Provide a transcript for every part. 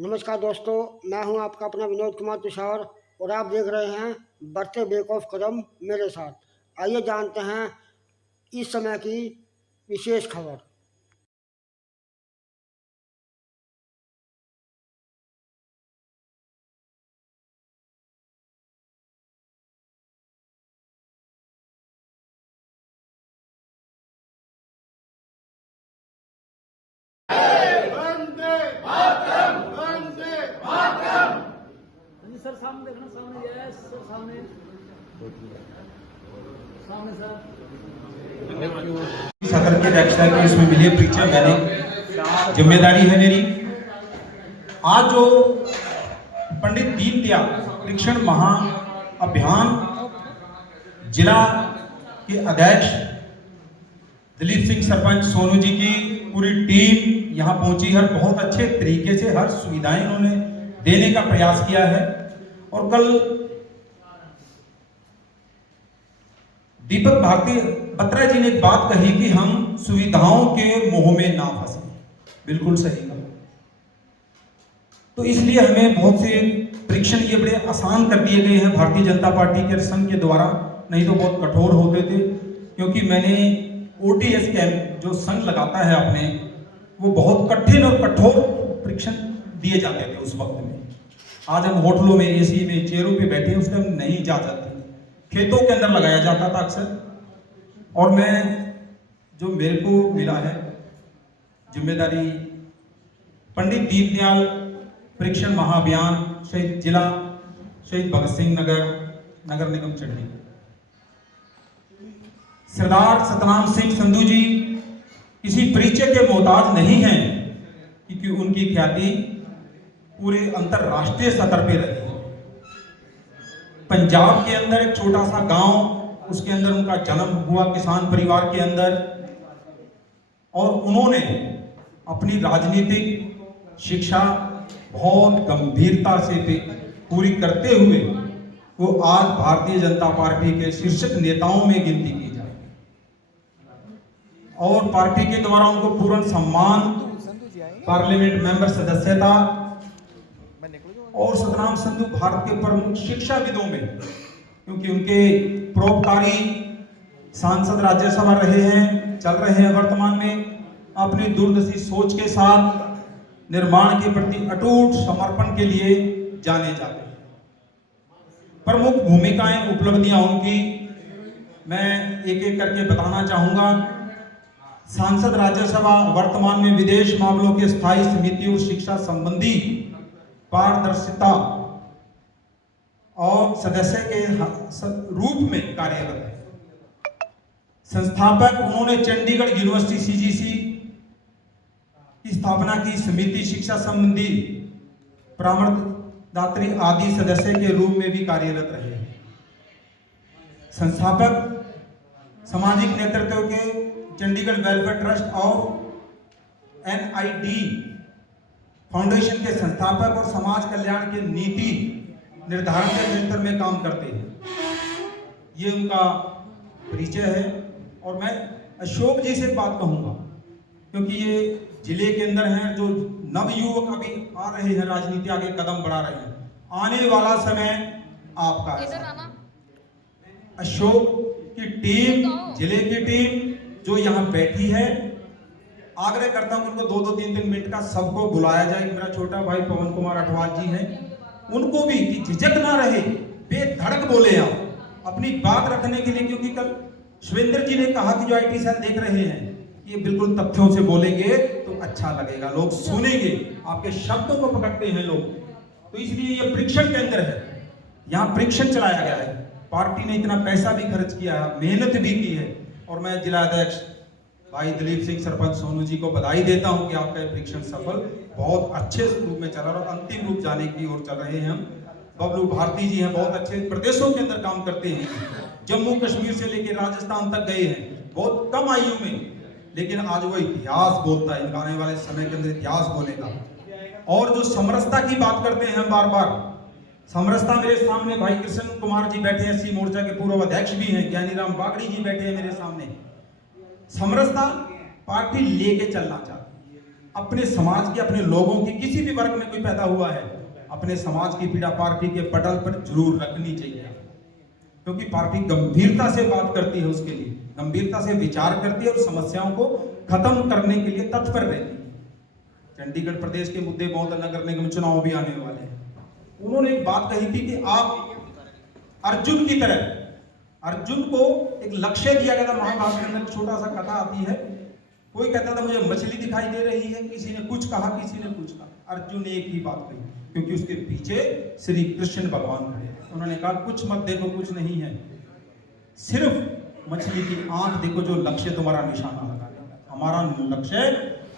नमस्कार दोस्तों, मैं हूं आपका अपना विनोद कुमार तुषार और आप देख रहे हैं बढ़ते बेक ऑफ कदम मेरे साथ। आइए जानते हैं इस समय की विशेष खबर। सर सामने देखना, सामने यस सर, सामने सामने सर। सदर के अध्यक्षता की इसमें मिली पिक्चर मैंने जिम्मेदारी है मेरी। आज जो पंडित दीनदयाल शिक्षण महाअभियान जिला के अध्यक्ष दिलीप सिंह सरपंच सोनू जी की पूरी टीम यहाँ पहुंची है। बहुत अच्छे तरीके से हर सुविधाएं उन्होंने देने का प्रयास किया है। और कल दीपक भारती बत्रा जी ने एक बात कही कि हम सुविधाओं के मोह में ना फंसे। बिल्कुल सही कहा। तो इसलिए हमें बहुत से परीक्षण ये बड़े आसान कर दिए गए हैं भारतीय जनता पार्टी के संघ के द्वारा, नहीं तो बहुत कठोर होते थे। क्योंकि मैंने OTS कैंप जो संघ लगाता है अपने, वो बहुत कठिन और कठोर परीक्षण दिए जाते थे उस वक्त में। आज हम होटलों में AC में चेयरों पे बैठे, उस टाइम नहीं जा जाते, खेतों के अंदर लगाया जाता था अक्सर। और मैं जो मेरे को मिला है जिम्मेदारी, पंडित दीनदयाल परीक्षण महाअभियान शहीद जिला शहीद भगत सिंह नगर नगर निगम चंडीगढ़। सरदार सतनाम सिंह संधू जी किसी परिचय के मोहताज नहीं हैं, क्योंकि उनकी ख्याति पूरे अंतरराष्ट्रीय स्तर पे रही। पंजाब के अंदर एक छोटा सा गांव, उसके अंदर उनका जन्म हुआ किसान परिवार के अंदर। और उन्होंने अपनी राजनीतिक शिक्षा बहुत गंभीरता से पूरी करते हुए वो आज भारतीय जनता पार्टी के शीर्षक नेताओं में गिनती की जाए और पार्टी के द्वारा उनको पूर्ण सम्मान, पार्लियामेंट मेंबर सदस्यता। और सतनाम संधू भारत के प्रमुख शिक्षाविदों में, क्योंकि उनके परोपकारी सांसद राज्यसभा रहे हैं, चल रहे हैं वर्तमान में। अपनी दूरदर्शी सोच के साथ निर्माण के प्रति अटूट समर्पण के लिए जाने जाते हैं। प्रमुख भूमिकाएं, उपलब्धियां उनकी मैं एक एक करके बताना चाहूंगा। सांसद राज्यसभा, वर्तमान में विदेश मामलों के स्थायी समिति और शिक्षा संबंधी पारदर्शिता और सदस्य के रूप में कार्यरत है। संस्थापक उन्होंने चंडीगढ़ यूनिवर्सिटी CGC की स्थापना की, समिति शिक्षा संबंधी परामर्शदात्री आदि सदस्य के रूप में भी कार्यरत रहे। संस्थापक सामाजिक नेतृत्व के चंडीगढ़ वेलफेयर ट्रस्ट और NID फाउंडेशन के संस्थापक और समाज कल्याण के नीति निर्धारण के क्षेत्र में काम करते हैं। ये उनका परिचय है। और मैं अशोक जी से बात कहूंगा, क्योंकि ये जिले के अंदर हैं, जो नवयुवक अभी आ रहे हैं, राजनीति आगे कदम बढ़ा रहे हैं। आने वाला समय आपका है। अशोक की टीम, जिले की टीम जो यहाँ बैठी है, आग्रह करता हूं उनको 2-2, 3-3 मिनट का सबको बुलाया जाए। मेरा छोटा भाई पवन कुमार अठवाल जी हैं, उनको भी कि झिझक ना रहे, बेधड़क बोले आप अपनी बात रखने के लिए। क्योंकि कल शिवेंद्र जी ने कहा कि जो IT सेल देख रहे हैं, ये बिल्कुल तथ्यों से बोलेंगे तो अच्छा लगेगा, लोग सुनेंगे, आपके शब्दों को पकड़ते हैं लोग। तो इसलिए ये परीक्षण केंद्र है, यहाँ परीक्षण चलाया गया है। पार्टी ने इतना पैसा भी खर्च किया है, मेहनत भी की है। और मैं जिला अध्यक्ष भाई दिलीप सिंह सरपंच सोनू जी को बधाई देता हूं कि आपका परीक्षण सफल बहुत अच्छे रूप में चला और अंतिम रूप जाने की ओर चल रहे हैं हम। बबलू भारती जी हैं, बहुत अच्छे प्रदेशों के अंदर काम करते हैं, जम्मू कश्मीर से लेकर राजस्थान तक गए हैं, बहुत कम आयु में, लेकिन आज वो इतिहास बोलता है। आने वाले समय के अंदर इतिहास बोलेगा। और जो समरसता की बात करते हैं हम बार बार, समरसता मेरे सामने भाई कृष्ण कुमार जी बैठे हैं, SC मोर्चा के पूर्व अध्यक्ष भी हैं, ज्ञानीराम बागड़ी जी बैठे हैं मेरे सामने। समरसता पार्टी लेके चलना चाहती है, अपने समाज के, अपने लोगों की, किसी भी वर्ग में कोई पैदा हुआ है, अपने समाज की पीड़ा पार्टी के पटल पर जरूर रखनी चाहिए, क्योंकि पार्टी गंभीरता से बात करती है, उसके लिए गंभीरता से विचार करती है और समस्याओं को खत्म करने के लिए तत्पर रहती है। चंडीगढ़ प्रदेश के मुद्दे बहुत, नगर निगम चुनाव भी आने वाले हैं। उन्होंने एक बात कही थी कि आप अर्जुन की तरह, अर्जुन को एक लक्ष्य दिया गया था महाभारत के अंदर, छोटा सा कथा आती है, कोई कहता था मुझे मछली दिखाई दे रही है, किसी ने कुछ कहा, किसी ने कुछ कहा, अर्जुन ने एक ही बात कही, क्योंकि उसके पीछे श्री कृष्ण भगवान खड़े। उन्होंने कहा कुछ मत देखो, कुछ नहीं है, सिर्फ मछली की आंख देखो, जो लक्ष्य तुम्हारा निशाना लगाने का। हमारा लक्ष्य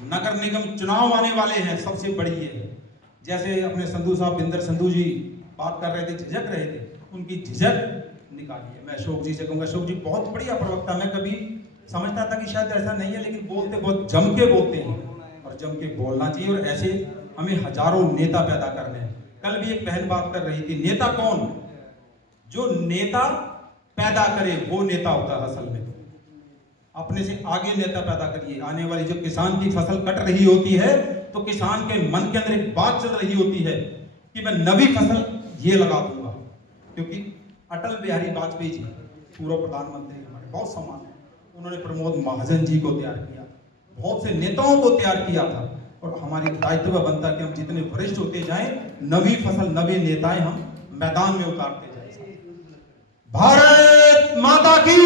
नगर निगम चुनाव आने वाले हैं, सबसे बड़ी है। जैसे अपने संधू साहब, बिंदर संधू जी बात कर रहे थे, झिझक रहे थे, उनकी झिझक निकालिए। मैं अशोक जी से कहूंगा, अशोक जी बहुत बढ़िया प्रवक्ता, मैं कभी समझता था कि शायद ऐसा नहीं है, लेकिन बोलते बहुत जम के बोलते हैं और जम के बोलना चाहिए, और ऐसे हमें हजारों नेता पैदा करने हैं। कल भी एक बहन बात कर रही थी, नेता कौन? जो नेता पैदा करे वो नेता होता है असल में। अपने से आगे नेता पैदा करिए। आने वाली जो किसान की फसल कट रही होती है, तो किसान के मन के अंदर एक बात चल रही होती है कि मैं नवी फसल ये लगा दूंगा, क्योंकि अटल बिहारी वाजपेयी जी पूर्व प्रधानमंत्री हमारे बहुत सम्मान है, उन्होंने प्रमोद महाजन जी को तैयार किया, बहुत से नेताओं को तैयार किया था, और हमारी दायित्व बनता है कि हम जितने वरिष्ठ होते जाएं, नवी फसल, नवे नेताएं हम मैदान में उतारते जाएं। भारत माता की